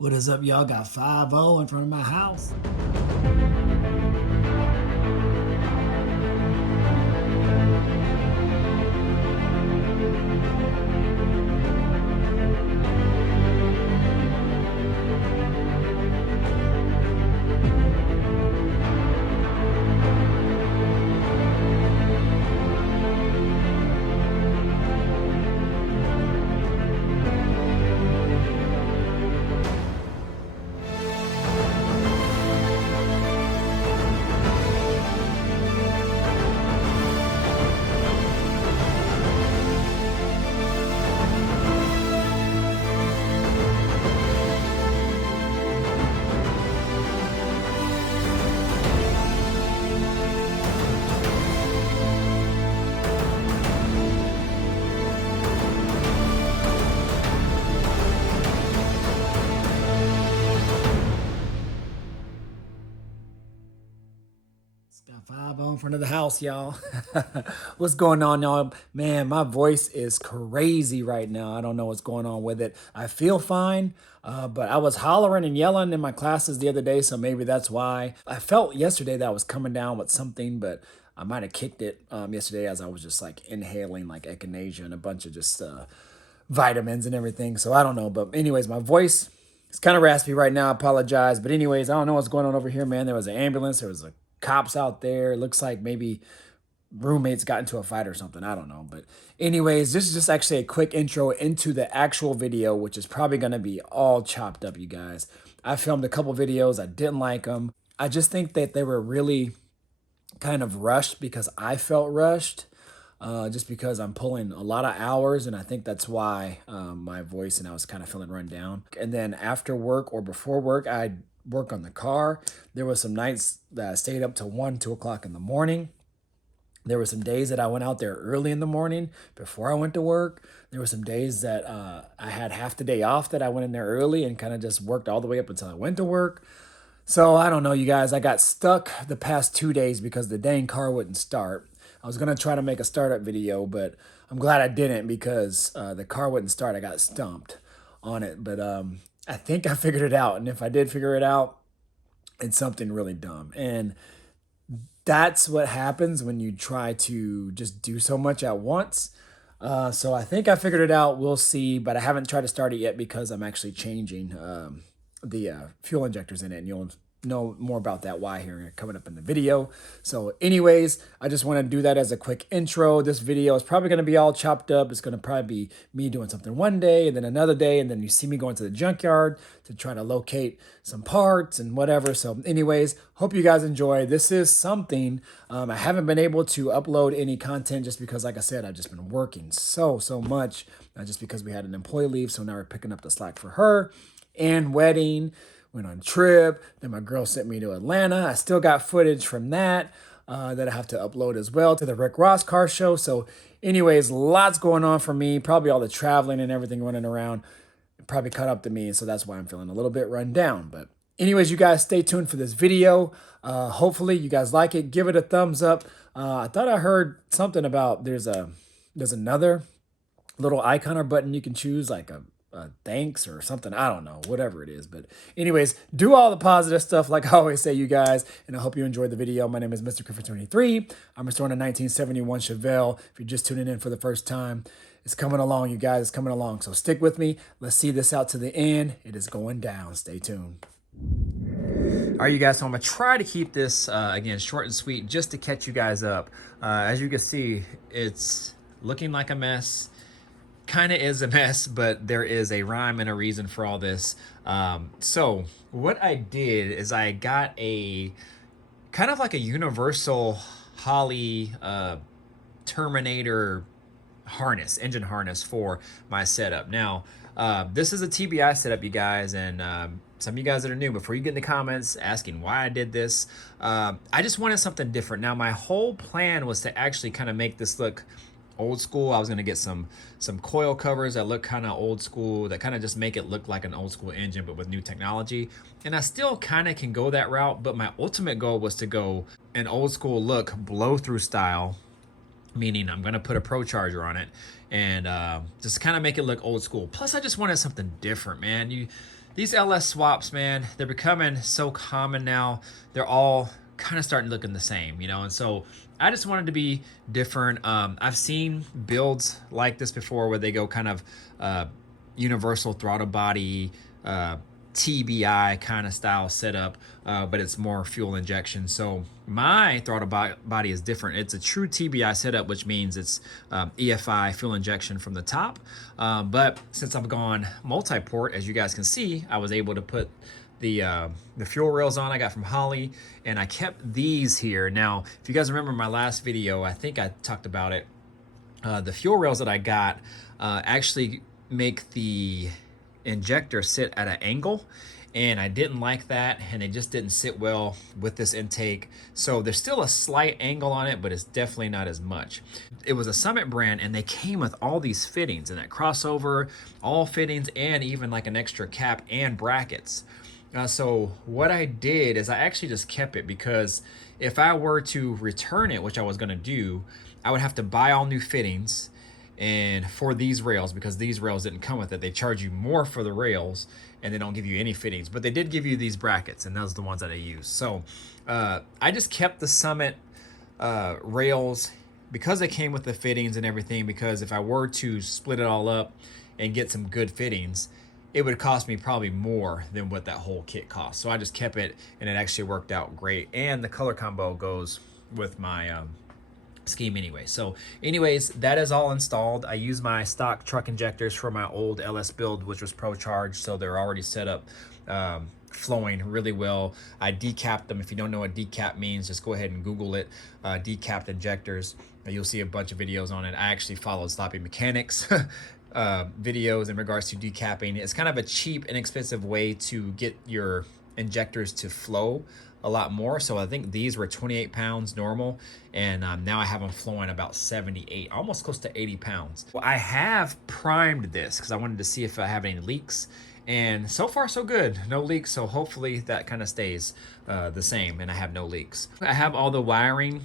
What is up, y'all? Got 5-0 in front of my house. Got 5-0 in front of the house, y'all. What's going on, y'all? Man, my voice is crazy right now. I don't know what's going on with it. I feel fine, but I was hollering and yelling in my classes the other day, so maybe that's why. I felt yesterday that I was coming down with something, but I might have kicked it yesterday as I was just like inhaling like echinacea and a bunch of just vitamins and everything. So I don't know. But anyways, my voice is kind of raspy right now. I apologize. But anyways, I don't know what's going on over here, man. There was an ambulance. There was a cops out there. It looks like maybe roommates got into a fight or something. I don't know. But anyways, this is just actually a quick intro into the actual video, which is probably going to be all chopped up, you guys. I filmed a couple videos. I didn't like them. I just think that they were really kind of rushed because I felt rushed. Just because I'm pulling a lot of hours, and I think that's why my voice and I was kind of feeling run down. And then after work or before work, I'd work on the car. There was some nights that I stayed up till 1, 2 o'clock in the morning. There were some days that I went out there early in the morning before I went to work. There were some days that I had half the day off that I went in there early and kind of just worked all the way up until I went to work. So I don't know, you guys. I got stuck the past 2 days because the dang car wouldn't start. I was going to try to make a startup video, but I'm glad I didn't because the car wouldn't start. I got stumped on it. But I think I figured it out. And if I did figure it out, it's something really dumb. And that's what happens when you try to just do so much at once. So I think I figured it out. We'll see. But I haven't tried to start it yet because I'm actually changing the fuel injectors in it. And you'll know more about that why here coming up in the video. So anyways, I just want to do that as a quick intro. This video is probably going to be all chopped up. It's going to probably be me doing something one day and then another day, and then you see me going to the junkyard to try to locate some parts and whatever. So anyways, hope you guys enjoy. This is something I haven't been able to upload any content just because, like I said, I've just been working so much, just because we had an employee leave. So now we're picking up the slack for her and wedding. Went on a trip. Then my girl sent me to Atlanta. I still got footage from that that I have to upload as well to the Rick Ross car show. So anyways, lots going on for me. Probably all the traveling and everything running around probably caught up to me. So that's why I'm feeling a little bit run down. But anyways, you guys stay tuned for this video. Hopefully you guys like it. Give it a thumbs up. I thought I heard something about there's another little icon or button you can choose, like a thanks or something. I don't know, whatever it is. But anyways, do all the positive stuff like I always say, you guys, and I hope you enjoyed the video. My name is Mr. Clifford23. I'm restoring a 1971 Chevelle. If you're just tuning in for the first time, it's coming along, you guys. It's coming along. So stick with me. Let's see this out to the end. It is going down. Stay tuned. All right, you guys, so I'm going to try to keep this, again, short and sweet just to catch you guys up. As you can see, it's looking like a mess. Kind of is a mess, but there is a rhyme and a reason for all this. So what I did is I got a kind of like a universal Holley Terminator harness, engine harness for my setup. Now, this is a TBI setup, you guys, and some of you guys that are new, before you get in the comments asking why I did this, I just wanted something different. Now, my whole plan was to actually kind of make this look old school. I was gonna get some coil covers that look kind of old school, that kind of just make it look like an old school engine, but with new technology. And I still kind of can go that route, but my ultimate goal was to go an old school look, blow through style, meaning I'm gonna put a Pro Charger on it and just kind of make it look old school. Plus, I just wanted something different, man. These LS swaps, man, they're becoming so common now. They're all kind of starting looking the same, you know, and so I just wanted to be different. I've seen builds like this before where they go kind of universal throttle body, TBI kind of style setup, but it's more fuel injection. So my throttle body is different. It's a true TBI setup, which means it's EFI fuel injection from the top. But since I've gone multi-port, as you guys can see, I was able to put the fuel rails on I got from Holley, and I kept these here. Now, if you guys remember my last video, I think I talked about it. The fuel rails that I got actually make the injector sit at an angle, and I didn't like that, and it just didn't sit well with this intake. So there's still a slight angle on it, but it's definitely not as much. It was a Summit brand, and they came with all these fittings and that crossover, all fittings, and even like an extra cap and brackets. So what I did is I actually just kept it, because if I were to return it, which I was going to do, I would have to buy all new fittings and for these rails, because these rails didn't come with it. They charge you more for the rails and they don't give you any fittings, but they did give you these brackets, and those are the ones that I use. So I just kept the Summit rails because they came with the fittings and everything, because if I were to split it all up and get some good fittings, it would cost me probably more than what that whole kit cost. So I just kept it, and it actually worked out great. And the color combo goes with my scheme anyway. So anyways, that is all installed. I use my stock truck injectors for my old LS build, which was Pro Charge, so they're already set up, flowing really well. I decapped them. If you don't know what decap means, just go ahead and Google it. Decapped injectors. You'll see a bunch of videos on it. I actually followed Sloppy Mechanics videos in regards to decapping. It's kind of a cheap, inexpensive way to get your injectors to flow a lot more. So I think these were 28 pounds normal, and now I have them flowing about 78, almost close to 80 pounds. Well, I have primed this because I wanted to see if I have any leaks, and so far so good, no leaks. So hopefully that kind of stays the same and I have no leaks. I have all the wiring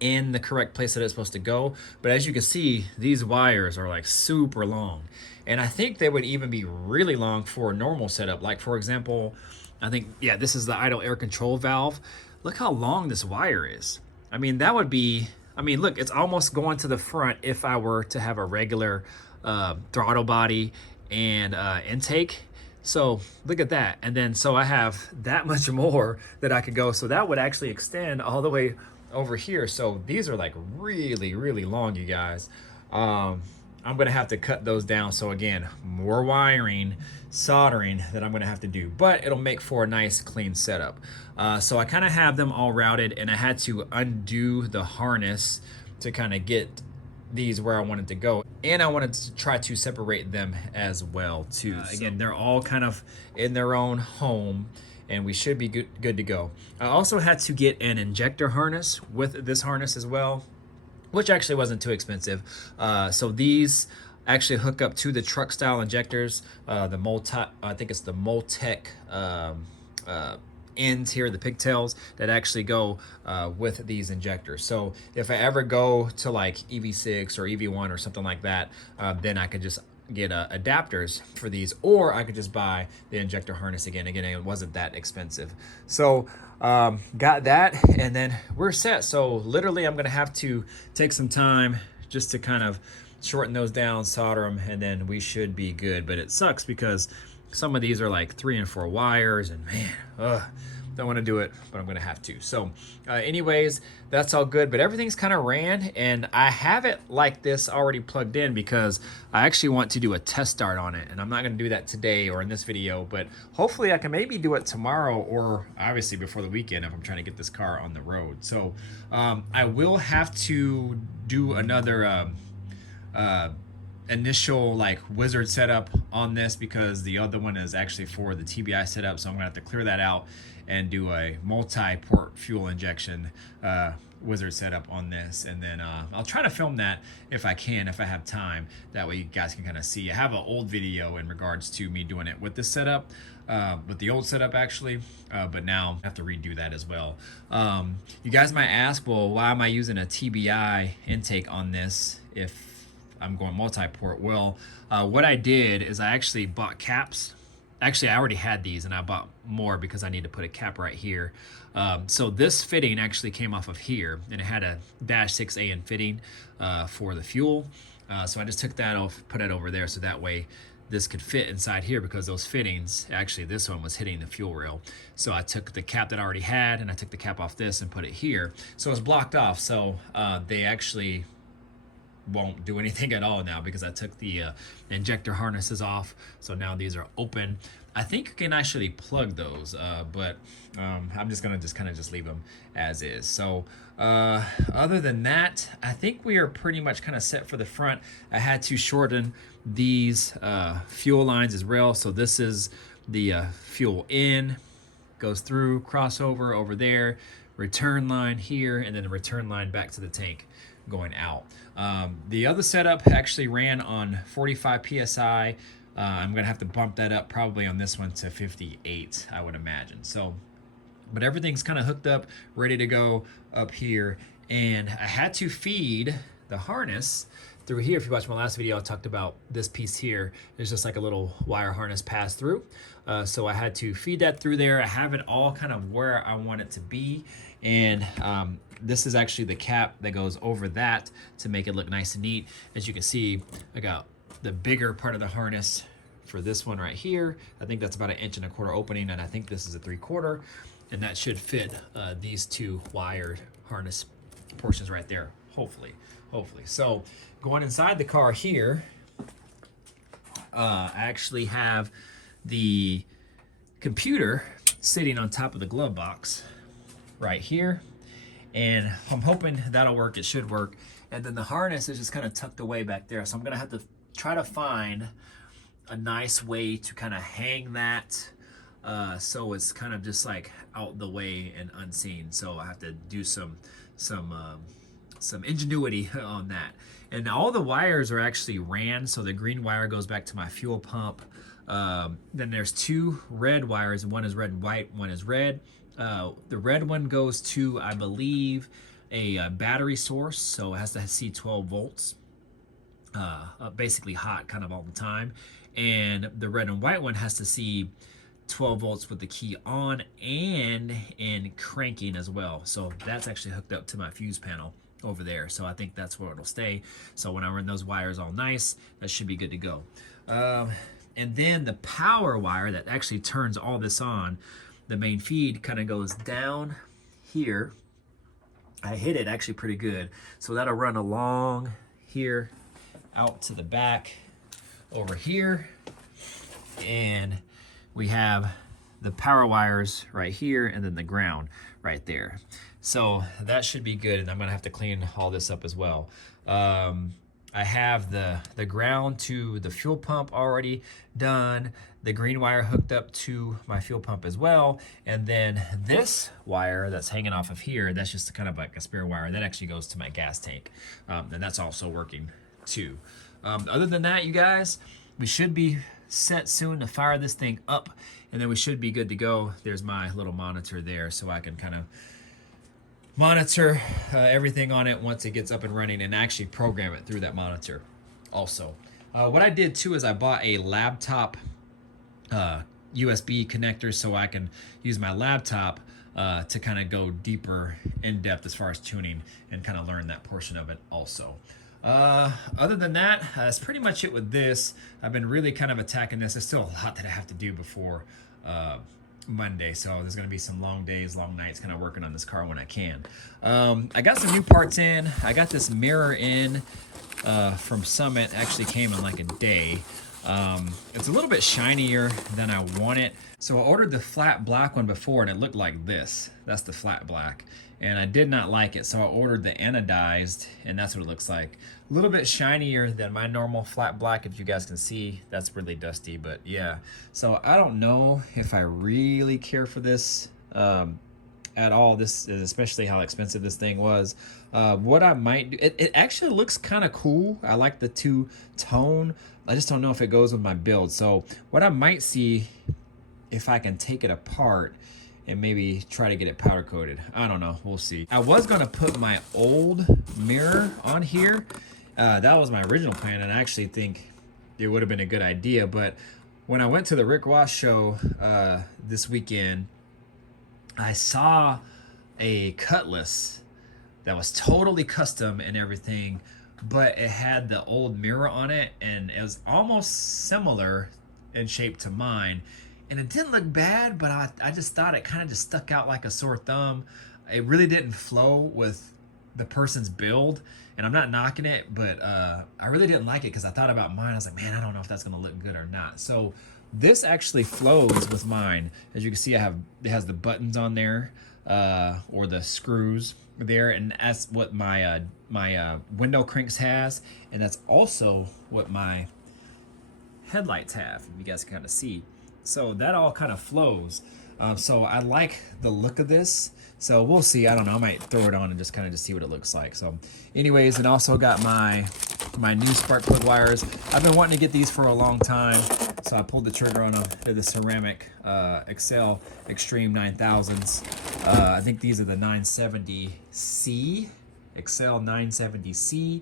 in the correct place that it's supposed to go, but as you can see, these wires are like super long, and I think they would even be really long for a normal setup. Like, for example, I think, yeah, this is the idle air control valve. Look how long this wire is. I mean, that would be, I mean, look, it's almost going to the front if I were to have a regular throttle body and intake. So look at that. And then, so I have that much more that I could go. So that would actually extend all the way over here. So these are like really, really long, you guys. I'm gonna have to cut those down. So again, more wiring, soldering that I'm gonna have to do, but it'll make for a nice clean setup. So I kind of have them all routed, and I had to undo the harness to kind of get these where I wanted to go. And I wanted to try to separate them as well too. Again, they're all kind of in their own home, and we should be good to go. I also had to get an injector harness with this harness as well, which actually wasn't too expensive. So these actually hook up to the truck style injectors, the I think it's the Moltec ends here, the pigtails that actually go with these injectors. So if I ever go to like EV6 or EV1 or something like that, then I could just get adapters for these, or I could just buy the injector harness again. It wasn't that expensive. So got that, and then we're set. So literally I'm gonna have to take some time just to kind of shorten those down, solder them, and then we should be good. But it sucks because some of these are like 3 and 4 wires, and man, don't want to do it, but I'm gonna have to. So anyways, that's all good, but everything's kind of ran, and I have it like this already plugged in because I actually want to do a test start on it, and I'm not gonna do that today or in this video, but hopefully I can maybe do it tomorrow, or obviously before the weekend if I'm trying to get this car on the road. So I will have to do another initial like wizard setup on this, because the other one is actually for the TBI setup. So I'm gonna have to clear that out and do a multi-port fuel injection wizard setup on this, and then I'll try to film that if I can, if I have time. That way you guys can kind of see. I have an old video in regards to me doing it with this setup, with the old setup actually, but now I have to redo that as well. You guys might ask, well, why am I using a TBI intake on this if I'm going multi-port? Well, what I did is I actually bought caps. Actually, I already had these, and I bought more because I need to put a cap right here. So this fitting actually came off of here, and it had a -6AN fitting for the fuel. So I just took that off, put it over there, so that way this could fit inside here, because those fittings, actually this one was hitting the fuel rail. So I took the cap that I already had, and I took the cap off this and put it here. So it's blocked off, so they actually won't do anything at all now, because I took the injector harnesses off. So now these are open. I think you can actually plug those, but I'm just gonna kind of leave them as is. So other than that, I think we are pretty much kind of set for the front. I had to shorten these fuel lines as well. So this is the fuel in, goes through, crossover over there, return line here, and then the return line back to the tank going out. The other setup actually ran on 45 PSI. I'm gonna have to bump that up probably on this one to 58, I would imagine. So, but everything's kind of hooked up, ready to go up here. And I had to feed the harness through here. If you watched my last video, I talked about this piece here. There's just like a little wire harness pass through. So I had to feed that through there. I have it all kind of where I want it to be. And this is actually the cap that goes over that to make it look nice and neat. As you can see, I got the bigger part of the harness for this one right here. I think that's about 1.25 inch opening, and I think this is a 3/4, and that should fit these two wired harness portions right there, hopefully. So going inside the car here, I actually have the computer sitting on top of the glove box right here, and I'm hoping that'll work. It should work. And then the harness is just kind of tucked away back there, so I'm gonna have to try to find a nice way to kind of hang that so it's kind of just like out the way and unseen. So I have to do some ingenuity on that. And all the wires are actually ran, so the green wire goes back to my fuel pump. Then there's two red wires. One is red and white, one is red. The red one goes to, I believe, a battery source, so it has to see 12 volts. Basically hot kind of all the time. And the red and white one has to see 12 volts with the key on and in cranking as well. So that's actually hooked up to my fuse panel over there. So I think that's where it'll stay. So when I run those wires all nice, that should be good to go. And then the power wire that actually turns all this on, the main feed kind of goes down here. I hit it actually pretty good. So that'll run along here, out to the back over here, and we have the power wires right here, and then the ground right there. So that should be good, and I'm gonna have to clean all this up as well. I have the ground to the fuel pump already done, the green wire hooked up to my fuel pump as well, and then this wire that's hanging off of here, that's just kind of like a spare wire that actually goes to my gas tank, and that's also working too. Other than that, you guys, we should be set soon to fire this thing up, and then we should be good to go. There's my little monitor there, so I can kind of monitor everything on it once it gets up and running, and actually program it through that monitor also. What I did too is I bought a laptop USB connector, so I can use my laptop to kind of go deeper in depth as far as tuning and kind of learn that portion of it also. Other than that, that's pretty much it with this. I've been really kind of attacking this. There's still a lot that I have to do before Monday, so there's gonna be some long days, long nights kind of working on this car when I can. I got some new parts in. I got this mirror in from Summit. Actually came in like a day. It's a little bit shinier than I want it. So I ordered the flat black one before, and it looked like this. That's the flat black, and I did not like it, so I ordered the anodized, and that's what it looks like. A little bit shinier than my normal flat black. If you guys can see, that's really dusty, but yeah. So I don't know if I really care for this at all. This is especially how expensive this thing was. What I might do, it actually looks kind of cool. I like the two-tone. I just don't know if it goes with my build. So what I might see if I can take it apart and maybe try to get it powder coated. I don't know, we'll see. I was gonna put my old mirror on here. That was my original plan, and I actually think it would have been a good idea, but when I went to the Rick Ross show this weekend, I saw a Cutlass that was totally custom and everything, but it had the old mirror on it, and it was almost similar in shape to mine. And it didn't look bad, but I just thought it kind of just stuck out like a sore thumb. It really didn't flow with the person's build, and I'm not knocking it, but I really didn't like it because I thought about mine. I was like, man, I don't know if that's gonna look good or not. So this actually flows with mine. As you can see, it has the buttons on there, or the screws there, and that's what my window cranks has, and that's also what my headlights have, if you guys can kind of see. So that all kind of flows. So I like the look of this. So we'll see. I don't know. I might throw it on and just kind of just see what it looks like. So anyways, and also got my new spark plug wires. I've been wanting to get these for a long time. So I pulled the trigger on them. They're the ceramic Excel Extreme 9000s. I think these are the 970C, Excel 970C.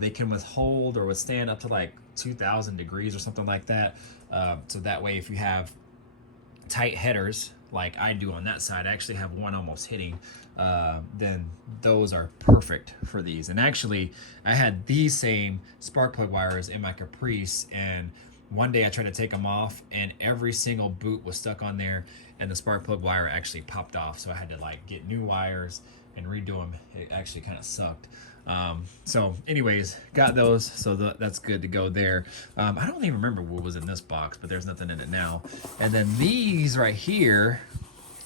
They can withhold or withstand up to like 2,000 degrees or something like that. So that way, if you have tight headers like I do on that side, I actually have one almost hitting, then those are perfect for these. And actually, I had these same spark plug wires in my Caprice, and one day I tried to take them off, and every single boot was stuck on there, and the spark plug wire actually popped off. So I had to like get new wires and redo them. It actually kind of sucked. So anyways, got those, so that's good to go there. I don't even remember what was in this box, but there's nothing in it now. And then these right here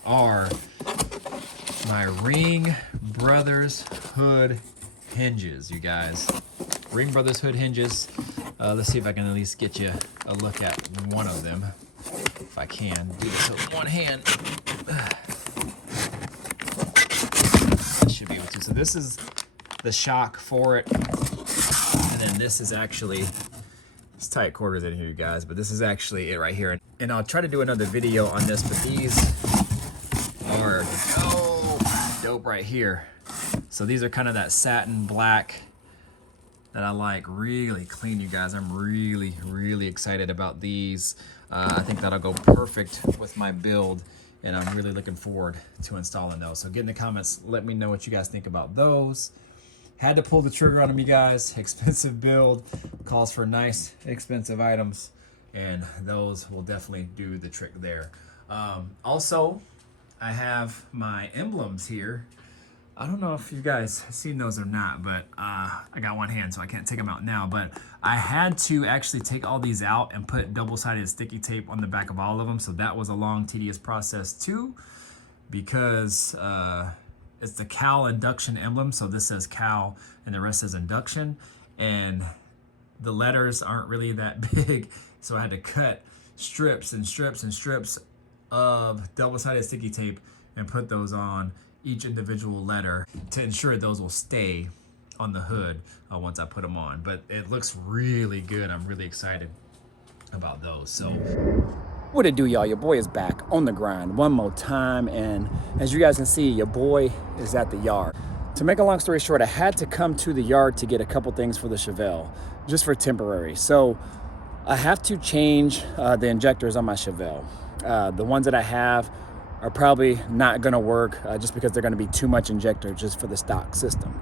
are my Ring Brothers hood hinges, you guys. Ring Brothers hood hinges. Let's see if I can at least get you a look at one of them, if I can do this with one hand. I should be able to. So this is the shock for it, and then this is actually, it's tight quarters in here, you guys, but this is actually it right here. And I'll try to do another video on this, but these are dope right here. So these are kind of that satin black that I like, really clean, you guys. I'm really excited about these. I think that'll go perfect with my build, and I'm really looking forward to installing those. So get in the comments, let me know what you guys think about those. Had to pull the trigger on them, you guys. Expensive build, calls for nice, expensive items, and those will definitely do the trick there. Also, I have my emblems here. I don't know if you guys have seen those or not, but I got one hand, so I can't take them out now. But I had to actually take all these out and put double-sided sticky tape on the back of all of them. So that was a long, tedious process too, because it's the Cal induction emblem. So this says Cal and the rest says induction. And the letters aren't really that big. So I had to cut strips and strips and strips of double-sided sticky tape and put those on each individual letter to ensure those will stay on the hood once I put them on. But it looks really good. I'm really excited about those. So what it do, y'all? Your boy is back on the grind one more time, and as you guys can see, your boy is at the yard. To make a long story short, I had to come to the yard to get a couple things for the Chevelle, just for temporary. So I have to change the injectors on my Chevelle. The ones that I have are probably not gonna work just because they're gonna be too much injector just for the stock system.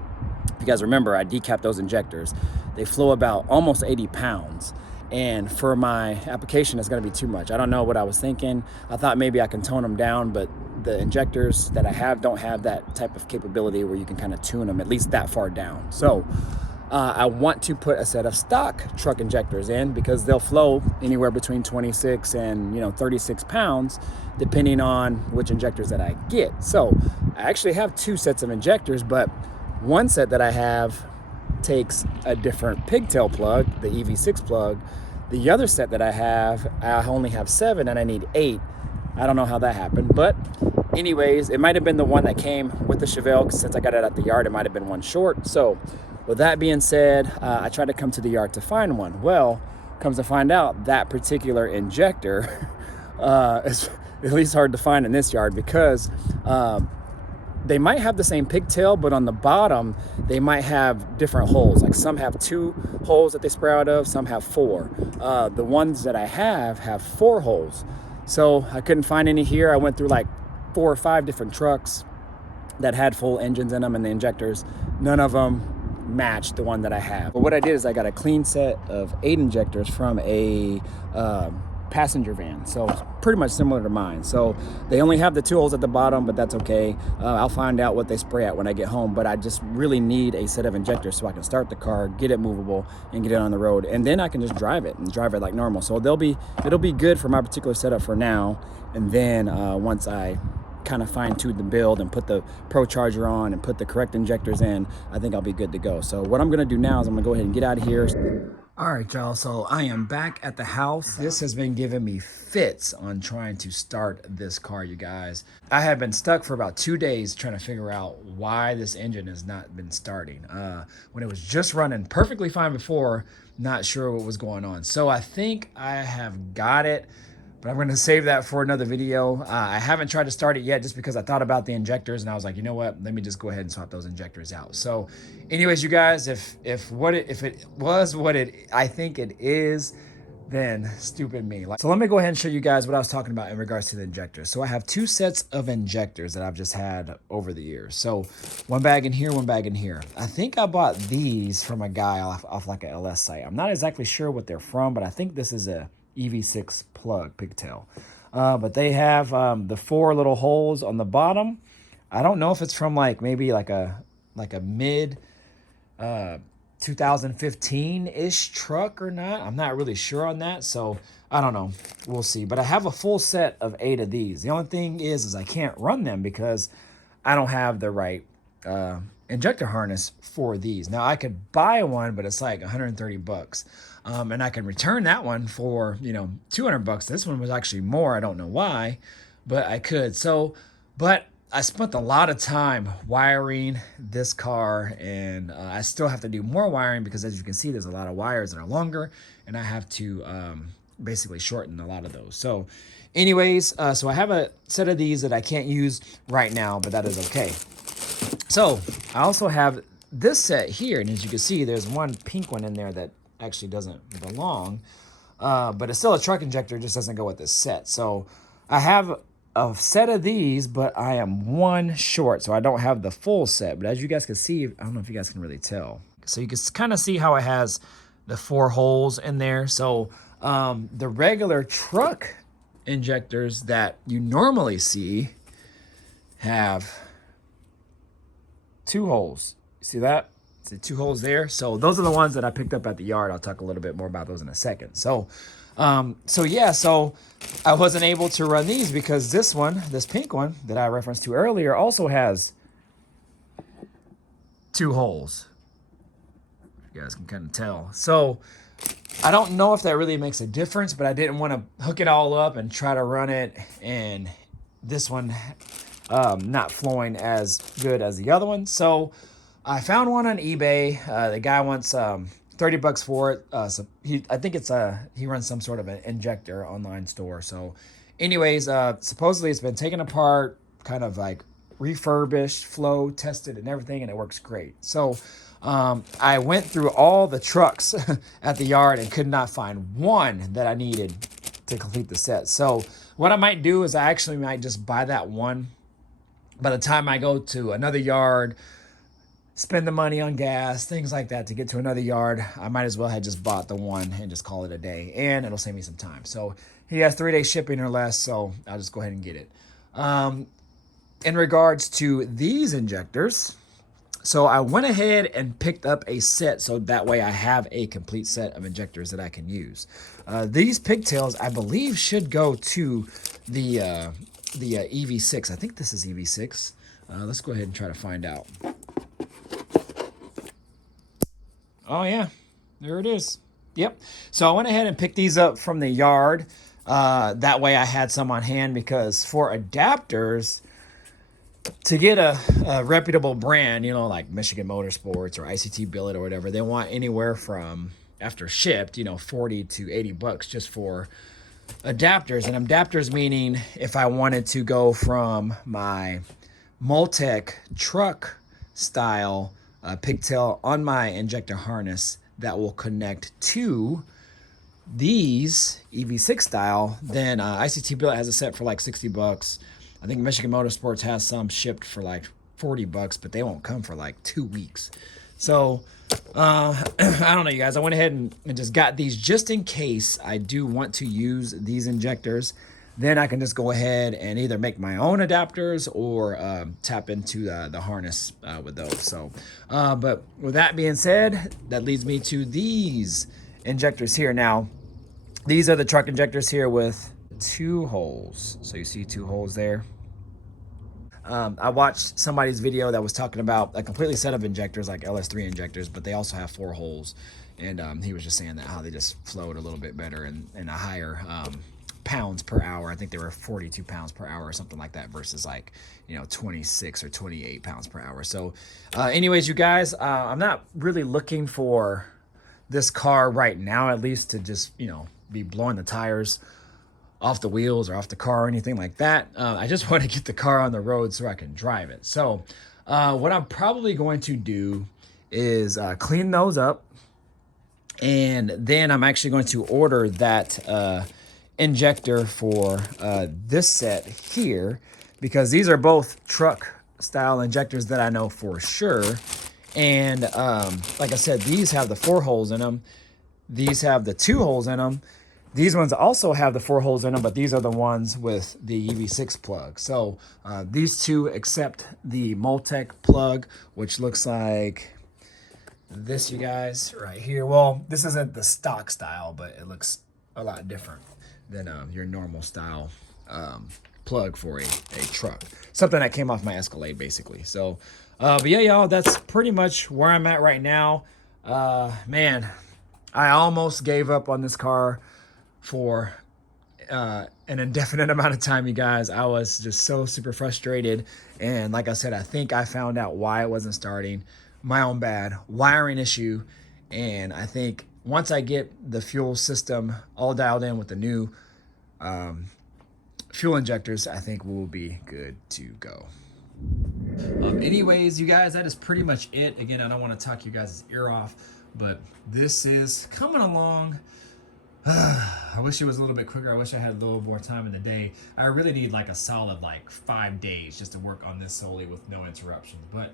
If you guys remember, I decapped those injectors. They flow about almost 80 pounds. And for my application, it's gonna be too much. I don't know what I was thinking. I thought maybe I can tone them down, but the injectors that I have don't have that type of capability where you can kind of tune them at least that far down. So I want to put a set of stock truck injectors in because they'll flow anywhere between 26 and 36 pounds, depending on which injectors that I get. So I actually have two sets of injectors, but one set that I have takes a different pigtail plug, the EV6 plug. The other set that I only have 7 and I need 8. I don't know how that happened, but anyways, it might have been the one that came with the Chevelle, 'cause since I got it at the yard, it might have been one short. So with that being said, I tried to come to the yard to find one. Well, comes to find out, that particular injector is at least hard to find in this yard, because they might have the same pigtail, but on the bottom they might have different holes. Like some have 2 holes that they spray out of, some have 4. The ones that I have 4 holes. So I couldn't find any here. I went through like 4 or 5 different trucks that had full engines in them, and the injectors, none of them matched the one that I have. But what I did is I got a clean set of 8 injectors from a passenger van, so it's pretty much similar to mine. So they only have the 2 holes at the bottom, but that's okay. I'll find out what they spray at when I get home, but I just really need a set of injectors so I can start the car, get it movable, and get it on the road, and then I can just drive it like normal. So it'll be good for my particular setup for now, and then once I kind of fine-tune the build and put the Pro Charger on and put the correct injectors in, I think I'll be good to go. So what I'm gonna do now is I'm gonna go ahead and get out of here. All right, y'all, so I am back at the house. This has been giving me fits on trying to start this car, you guys. I have been stuck for about 2 days trying to figure out why this engine has not been starting. When it was just running perfectly fine before, not sure what was going on. So I think I have got it, but I'm going to save that for another video. I haven't tried to start it yet just because I thought about the injectors, and I was like, you know what, let me just go ahead and swap those injectors out. So anyways, you guys, if it was what I think it is, then stupid me. So let me go ahead and show you guys what I was talking about in regards to the injectors. So I have 2 sets of injectors that I've just had over the years. So 1 bag in here, 1 bag in here. I think I bought these from a guy off like a LS site. I'm not exactly sure what they're from, but I think this is a EV6 plug pigtail. But they have the 4 little holes on the bottom. I don't know if it's from maybe like a mid 2015-ish truck or not. I'm not really sure on that, so I don't know. We'll see. But I have a full set of 8 of these. The only thing is I can't run them because I don't have the right injector harness for these. Now I could buy one, but it's like 130 bucks. And I can return that one for, 200 bucks. This one was actually more. I don't know why, but I could. So, but I spent a lot of time wiring this car, and I still have to do more wiring because, as you can see, there's a lot of wires that are longer, and I have to basically shorten a lot of those. So anyways, so I have a set of these that I can't use right now, but that is okay. So I also have this set here, and as you can see, there's one pink one in there that actually doesn't belong, but it's still a truck injector, just doesn't go with this set. So I have a set of these, but I am 1 short, so I don't have the full set. But as you guys can see, I don't know if you guys can really tell, so you can kind of see how it has the 4 holes in there. So the regular truck injectors that you normally see have 2 holes. See that? See 2 holes there. So those are the ones that I picked up at the yard. I'll talk a little bit more about those in a second. So yeah, so I wasn't able to run these because this one, this pink one that I referenced to earlier, also has 2 holes. You guys can kind of tell. So I don't know if that really makes a difference, but I didn't want to hook it all up and try to run it, and this one not flowing as good as the other one. So I found one on eBay. The guy wants 30 bucks for it. So I think he runs some sort of an injector online store. So anyways, supposedly it's been taken apart, kind of like refurbished, flow tested and everything, and it works great. So I went through all the trucks at the yard and could not find one that I needed to complete the set. So what I might do is I actually might just buy that one. By the time I go to another yard, spend the money on gas, things like that to get to another yard, I might as well have just bought the one and just call it a day, and it'll save me some time. So he has 3-day shipping or less, so I'll just go ahead and get it. In regards to these injectors, so I went ahead and picked up a set, so that way I have a complete set of injectors that I can use. These pigtails, I believe, should go to the EV6. I think this is EV6. Let's go ahead and try to find out. Oh yeah, there it is. Yep. So I went ahead and picked these up from the yard. That way I had some on hand, because for adapters, to get a reputable brand, you know, like Michigan Motorsports or ICT Billet or whatever, they want anywhere from, after shipped, you know, 40 to 80 bucks just for adapters. And adapters meaning if I wanted to go from my Multec truck style pigtail on my injector harness that will connect to these EV6 style, then ICT Billet has a set for like 60 bucks. I think Michigan Motorsports has some shipped for like 40 bucks, but they won't come for like 2 weeks. So I don't know, you guys. I went ahead and just got these just in case I do want to use these injectors. Then I can just go ahead and either make my own adapters or tap into the harness with those. So, but with that being said, that leads me to these injectors here. Now, these are the truck injectors here with 2 holes. So you see 2 holes there. I watched somebody's video that was talking about a completely set of injectors like LS3 injectors, but they also have 4 holes. And he was just saying that how they just flowed a little bit better and a higher pounds per hour. I think they were 42 pounds per hour or something like that versus like, you know, 26 or 28 pounds per hour. So anyways, you guys, I'm not really looking for this car right now, at least to just, you know, be blowing the tires off the wheels or off the car or anything like that. I just want to get the car on the road so I can drive it. So what I'm probably going to do is clean those up, and then I'm actually going to order that injector for this set here, because these are both truck style injectors that I know for sure. And like I said, these have the 4 holes in them. These have the 2 holes in them. These ones also have the 4 holes in them, but these are the ones with the EV6 plug. So these two accept the Multec plug, which looks like this, you guys, right here. Well, this isn't the stock style, but it looks a lot different than your normal style plug for a truck. Something that came off my Escalade, basically. So, but yeah, y'all, that's pretty much where I'm at right now. Man, I almost gave up on this car for an indefinite amount of time, you guys. I was just so super frustrated. And like I said, I think I found out why it wasn't starting. My own bad wiring issue. And I think once I get the fuel system all dialed in with the new fuel injectors, I think we'll be good to go. Anyways, you guys, that is pretty much it. Again, I don't want to talk you guys' ear off, but this is coming along. I wish it was a little bit quicker. I wish I had a little more time in the day. I really need like a solid like 5 days just to work on this solely with no interruptions. But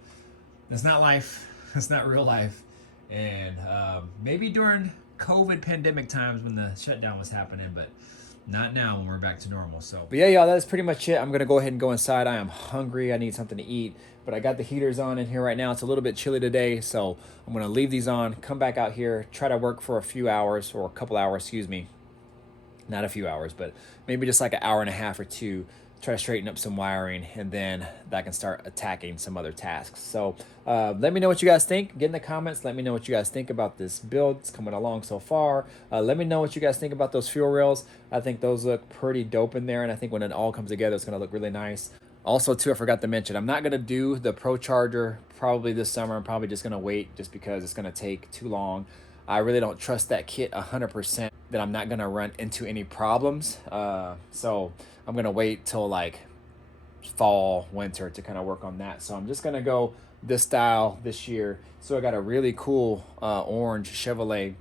that's not life. That's not real life. And maybe during COVID pandemic times when the shutdown was happening, but not now when we're back to normal. So, but yeah, y'all, that's pretty much it. I'm gonna go ahead and go inside. I am hungry. I need something to eat. But I got the heaters on in here right now. It's a little bit chilly today, so I'm gonna leave these on, come back out here, try to work for a few hours, or a couple hours, excuse me. Not a few hours, but maybe just like an hour and a half or 2, try to straighten up some wiring, and then I can start attacking some other tasks. So let me know what you guys think. Get in the comments. Let me know what you guys think about this build. It's coming along so far. Let me know what you guys think about those fuel rails. I think those look pretty dope in there, and I think when it all comes together, it's gonna look really nice. Also, too, I forgot to mention, I'm not going to do the Pro Charger probably this summer. I'm probably just going to wait just because it's going to take too long. I really don't trust that kit 100% that I'm not going to run into any problems. So I'm going to wait till like fall, winter to kind of work on that. So I'm just going to go this style this year. So I got a really cool orange Chevelle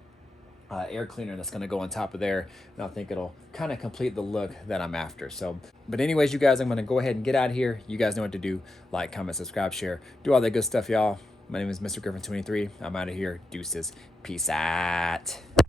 air cleaner that's going to go on top of there, and I think it'll kind of complete the look that I'm after. So, but anyways, you guys, I'm going to go ahead and get out of here. You guys know what to do. Like, comment, subscribe, share, do all that good stuff, y'all. My name is Mr. Griffin 23. I'm out of here. Deuces. Peace out.